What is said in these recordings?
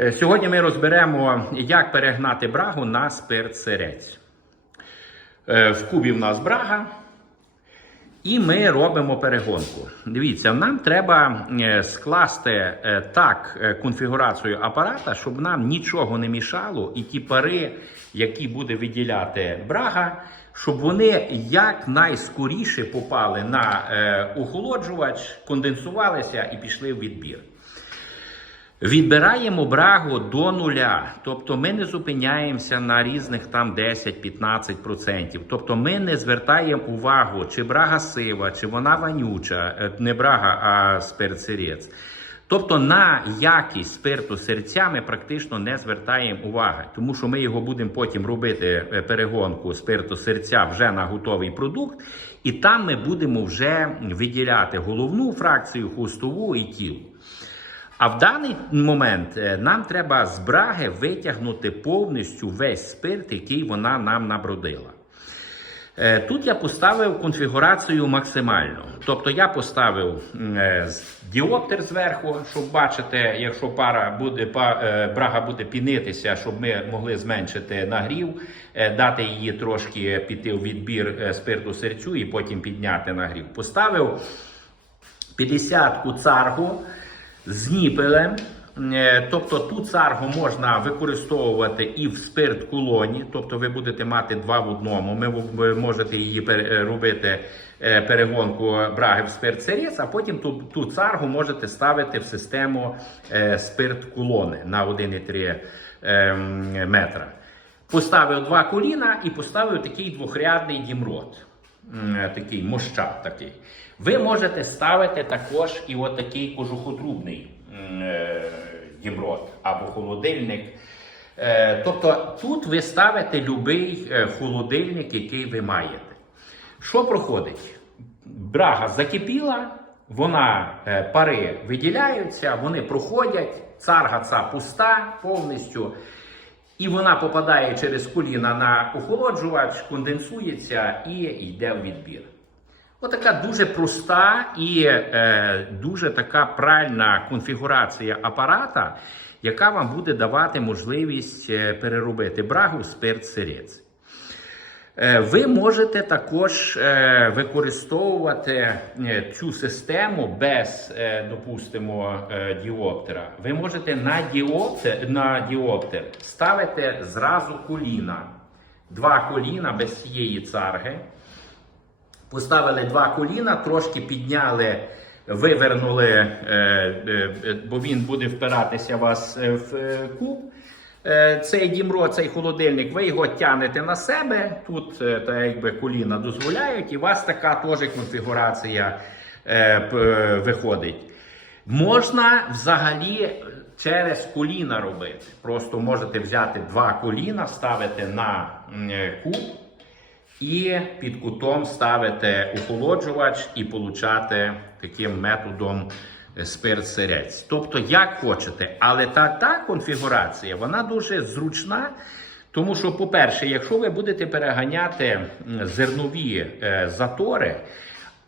Е, Сьогодні ми розберемо, як перегнати брагу на спирт сирець. Е, В кубі в нас брага. І ми робимо перегонку. Дивіться, нам треба е, скласти так конфігурацію апарата, щоб нам нічого не мішало, і ті пари, які буде виділяти брага, щоб вони якнайскоріше попали на охолоджувач, конденсувалися і пішли в відбір. Відбираємо брагу до нуля, тобто ми не зупиняємося на різних там 10-15%. Тобто ми не звертаємо увагу, чи брага сива, чи вона вонюча, е, не брага, а спирт-сирець. Тобто на якість спирту серця ми практично не звертаємо уваги, тому що ми його будемо потім робити е, перегонку спирту серця вже на готовий продукт, і там ми будемо вже виділяти головну фракцію, хвостову і тіло. А в даний момент е, нам треба з браги витягнути повністю весь спирт, який вона нам набродила. Е, Тут я поставив конфігурацію максимальну. Тобто я поставив е, діоптер зверху, щоб бачити, якщо пара буде, брага буде пінитися, щоб ми могли зменшити нагрів, дати її трошки піти в відбір спирту серцю і потім підняти нагрів. Поставив 50-ку царгу з ніпелем. Е, Тобто ту царгу можна використовувати і в спирт кулоні, тобто ви будете мати два в одному. Ми можете її е, робити е, перегонку браги в спирт сирець, а потім ту, ту царгу можете ставити в систему е, спирт кулони на 1,3 ем, метра. Поставив два коліна і поставив такий двохрядний дімрот. Е, Такий мощак такий. Ви можете ставити також і от такий кожухотрубний е, дімрот або холодильник. Е, Тобто тут ви ставите будь-який холодильник, який ви маєте. Що проходить? Брага закипіла, вона пари виділяються, вони проходять, царга ця пуста повністю. І вона попадає через коліна на охолоджувач, конденсується і йде в відбір. Отака дуже проста і е, дуже така правильна конфігурація апарата, яка вам буде давати можливість е, переробити брагу в спирт сирець. Е, Ви можете також е, використовувати е, цю систему без, е, допустимо, е, діоптера. Ви можете на діоптер, на діоптер ставити зразу коліна. Два коліна без цієї царги. Поставили два коліна, трошки підняли, вивернули, е, е, е, бо він буде впиратися вас е, в е, куб. Е, Цей дімро, цей холодильник, ви його тягнете на себе. Тут е, та якби коліна дозволяють, і у вас така теж конфігурація е, е, виходить. Можна взагалі через коліна робити. Просто можете взяти два коліна, ставити на е, куб і під кутом ставити охолоджувач і получати таким методом е, спирт сирець. Тобто, як хочете, але та, та конфігурація вона дуже зручна. Тому що, по-перше, якщо ви будете переганяти зернові е, затори,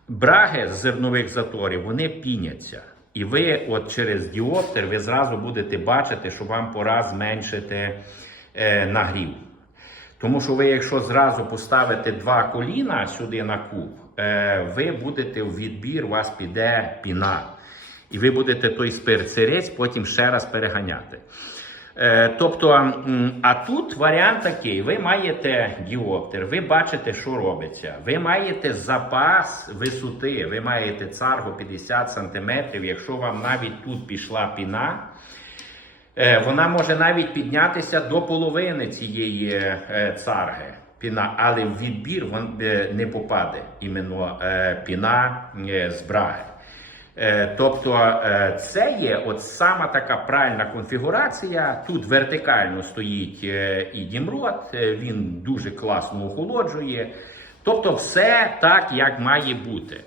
браги з зернових заторів вони піняться. І ви, от через діоптер, ви зразу будете бачити, що вам пора зменшити е, нагрів. Тому що ви, якщо зразу поставите два коліна сюди на куб, е, ви будете в відбір, у вас піде піна. І ви будете той спирт сирець потім ще раз переганяти. Е, Тобто, а тут варіант такий: ви маєте діоптер, ви бачите, що робиться. Ви маєте запас висоти, ви маєте царгу 50 см. Якщо вам навіть тут пішла піна, Е, Вона може навіть піднятися до половини цієї е, царги. Піна, але в відбір не попаде іменно піна з браги. Е, Тобто е, це є от сама така правильна конфігурація. Тут вертикально стоїть е, і дімрот, він дуже класно охолоджує. Тобто, все так, як має бути.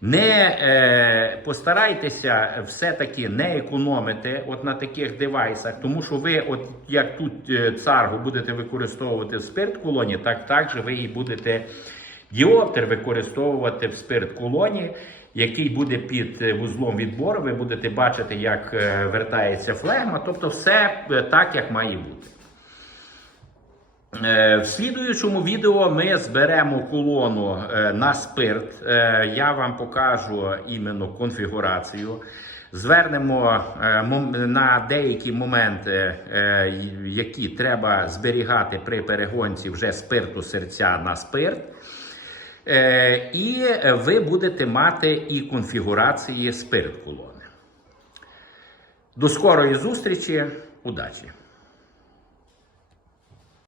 Не е, постарайтеся все-таки не економити от на таких девайсах, тому що ви, от як тут царгу будете використовувати в спирт колоні, так також ви і будете діоптер використовувати в спирт колоні. Який буде під е, вузлом відбору. Ви будете бачити, як е, вертається флегма. Тобто, все е, так, як має бути. В слідуючому відео ми зберемо колону на спирт. Я вам покажу іменно конфігурацію. Звернемо на деякі моменти, які треба зберігати при перегонці вже спирту серця на спирт. Е, І ви будете мати і конфігурації спирт колони. До скорої зустрічі. Удачі!